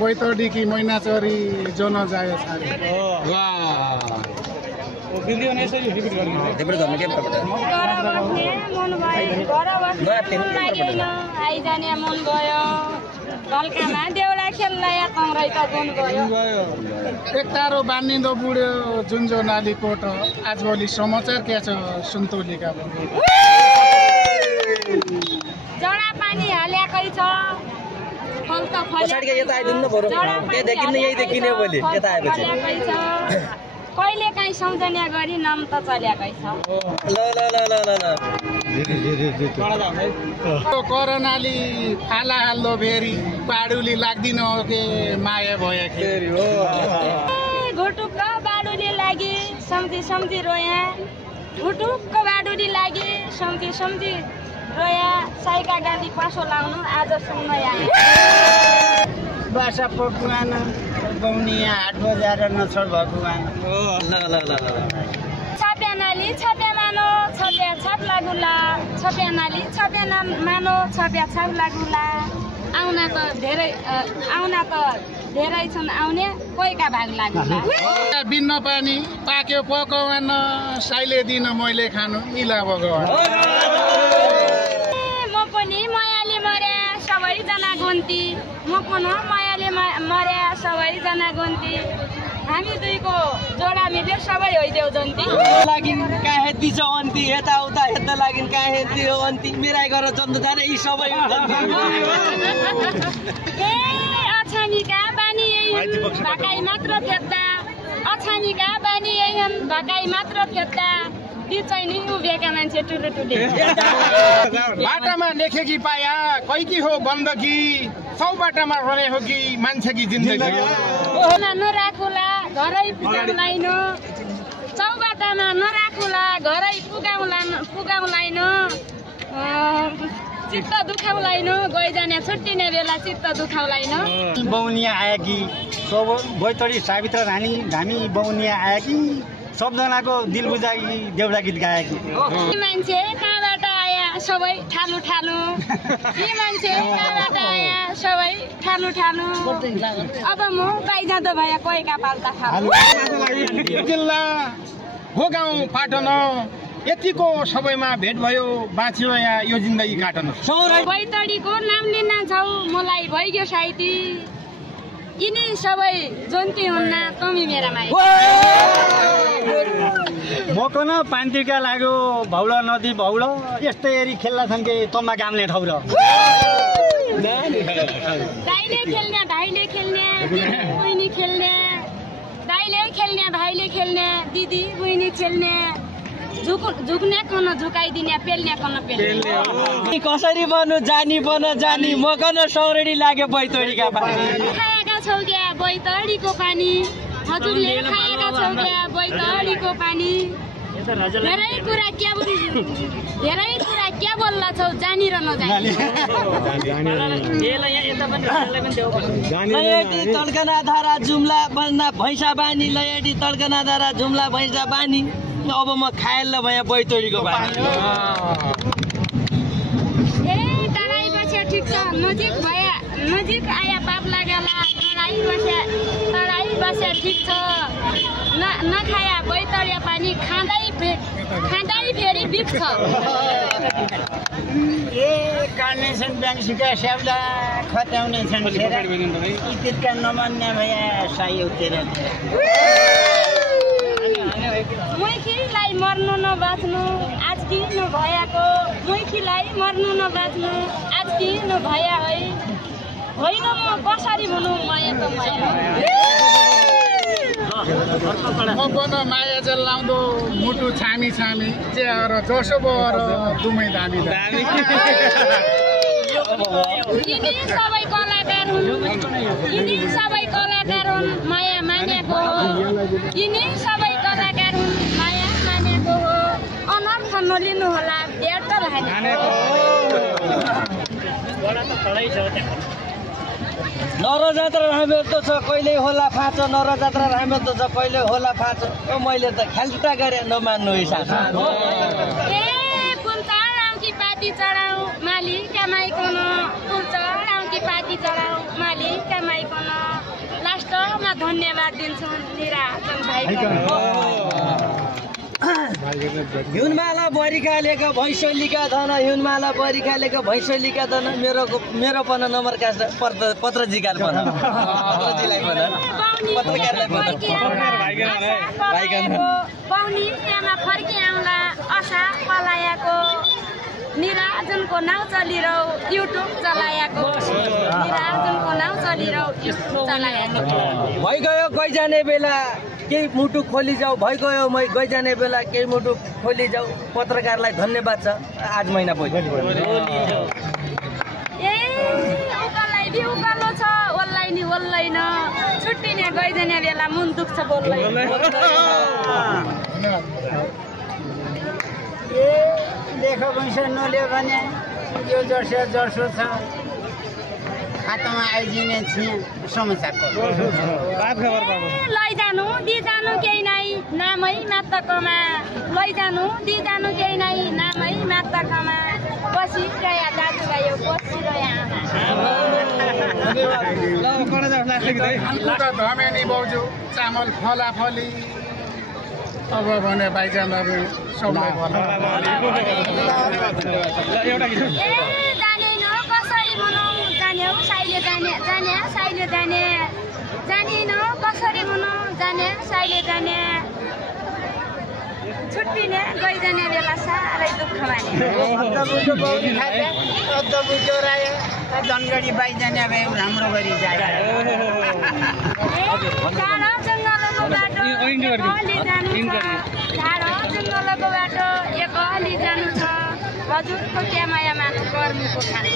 बैतडी की मैना चोरी जो न जाए सारी भिडियो नै यसरी रिपिट गर्नु तिम्रो घरमा के पऱ्यो घर बस्ने मन भयो घर बस्ने लागेन आइजाने मन भयो ढल्कामा देउडा खेल्न या कङ्ग्रै त गुण गयो एक तारो बानिँदो बुढ्यो जुन जो नाली कोट आजभोलि समाचार के छ सुन्तोलीका जडा पानी हालेकै छ फल त पछाडिका यता आइदिनु न बरु त्यही देखिन्न यही देखिने भोलि यता आएपछि कहिले काहीँ सम्झना गरी नाम त चल्याकै छ ल ल ल ल ल ल कोरोनाली फाला हाल्दो फेरि बाडुली लाग्दिन हो के माया भयो फेरि हो घुटुक्क बाडुली लागि सम्झी सम्झी रोया घुटुक्क बाडुली लागि सम्झी सम्झी रोया साइका गाडी पासो लाउनु आज सुन्न आयो बासा पकुवान गौनिया हाट बजार नछोड भगवान ल ल ल ल छाप्या नाली छाप्या मानो छाप्या छाप लागुला छाप्या नाली छाप्या मानो छाप्या छाप लागुला आउन त धेरै छन् आउने कोहीका भाग लागुला बिन्न पानी पाक्यो पकवान साइले दिन मैले खानु मिला भगवान म पनि मायाले मर्या सबैजना गन्ती म पनि मायाले मर्या सबैजना गन्ती हामी दुईको जोडा मिल्यो सबै होइदेऊ जन्ती लागि काहे दिछ अन्ती यता उता हेर्न लागि काहे दियो अन्ती मेराइ गर जन्त जाने यी सबै ए अछानीका बानी यही भाकाइ मात्र फेक्दा अछानीका बानी यही भाकाइ मात्र फेक्दा बिचैनी उभिएका मान्छे टुलुटुले बाटामा लेखेकी पाया कैकी हो बन्दकी सौ बाटामा रहे हो कि मान्छे कि जिन्दगी नराखुला घरै पुगाउलाइन चौबाटामा नराखुला घरै पुगाउलाइन चित्त दुखाउलाइन गइजाने छुट्टिने बेला चित्त दुखाउलाइन बौनिया आएकी बैतडी सावित्र रानी धामी बौनिया आएकी सबजनाको दिल बुझाएकी देउडा गीत गाएकी मान्छे कहाँबाट आया सबै ठालु ठालु यी मान्छे कहाँबाट आया सबै ठालु ठालु अब म पाइजाँदो भए कोहीका पाल्टा खालु जिल्ला हो गाउँ पाटन यतिको सबैमा भेट भयो बाँच्यो यहाँ यो जिन्दगी काटन बैतडीको नाम लिन छौ मलाई भइगयो साइती यिनी सबै जन्ती हुन्न तमी मेरा माइ मकन पान्तिका लाग्यो भौल नदी भौल यस्तै एरी खेल्ला छन् कि तम्बा गाम्ने ठौर दाइले खेल्ने भाइले खेल्ने दिदी बहिनी खेल्ने दाइले खेल्ने भाइले खेल्ने दिदी बहिनी खेल्ने झुक्ने कन झुकाइदिने पेल्ने कन पेल्ने कसरी बनु जानी मकन सौरेडी लाग्यो बैतडीका पानी खाएका छौ क्या बैतडीको पानी हजुरले खाएका छौ क्या बैतडीको पानी धेरै कुरा क्या बोल्ला छौ जानी र नजानी लयडी तड्कना धारा जुम्ला बन्ना भैँसा बानी लयडी तड्कना धारा जुम्ला भैँसा बानी अब म खाएल भए बैतडीको पानी ए तराई बस्या ठिक छ नजिक आया पाप लागेला तराई बस्या ठिक छ नखाया बैतडिया पानी खाँदै फेरि बिप्छ ए कार्नेसन ब्याङ्सिका स्याउला खत्याउने छन् इतिका नमान्ने भए सायौतिर मुखीलाई मर्नु नबाच्नु आज किन भयाको मुखीलाई मर्नु नबाच्नु आज किन भया है होइन म कसरी भनौँ माया त माया म पनि माया जलाउँदो मुटु छामी चेहरा जसो बर दुमै दामी यिनी सबै कलाकार हुन् माया मानेको हो यिनी सबै कलाकार हुन् माया मानेको हो अनर्थ नलिनु होला धेर त लागेको नरजात्रा राम्रो त छ कहिले होला फाँचो नरजात्रा राम्रो त छ कहिले होला फाँचो मैले त ख्यालटा गरे नमान्नु है साथी ए फुल चढाउ कि पाती चढाउ मालिक कमाइकन फुल चढाउ कि पाती चढाउ मालिक कमाइकन धन्यवाद दिन्छु निराजन भाइको। हिउँमाला बरिखालेका भैँसोलीका धन हिउँमाला बरिखालेका भैँसोलीका धन मेरो पन नम्बर कास्ट पत्रजीकार पन पत्रजीलाई पन पत्रकारलाई पन पाउनी त्यहाँ फर्की आउँला आशा पलायाको निराजनको नाउँ चलिरहौ युट्युब चलाएको निराजनको नाउँ चलिरहौ युट्युब चलाएको। भइगयो गइजाने बेला केही मुटु खोली जाऊ भइगयो गइजाने बेला केही मुटु खोली जाऊ पत्रकारलाई धन्यवाद छ आज महिना पछि। ए उकालाई बि उकालो छ ओल्लाई नि ओल्दैन छुट्टिने गइजाने बेला मुन दुख्छ बोल्दैन। देखो भैँस नल्यो भने यो जर्सो छ खातामा आइदिने थिएँ समस्याको लैजानु दिजानु केही नै नामै मात्रकोमा लैजानु दिजानु केही नै नामै मात्रकोमा बसिरह्या दाजुभाइ बसिरह्या आमा धमेनी बाउजू चामल फलाफली अब भने भाइजानहरू सबलाई जानेन कसरी मनाउँ जाने हो साइले जाने जाने साइले जाने जानेन कसरी मनाउँ जाने साइले जाने छुट्टिने गइजाने बेला साह्रै दुःख माने जनगढी बाइजाने अब राम्रो गरी जान्छ। झाडा जङ्गलको बाटो एकअली जानु छ झाडा जङ्गलको बाटो एकअली जानु छ हजुरको क्या माया माथि गर्मीको खानु।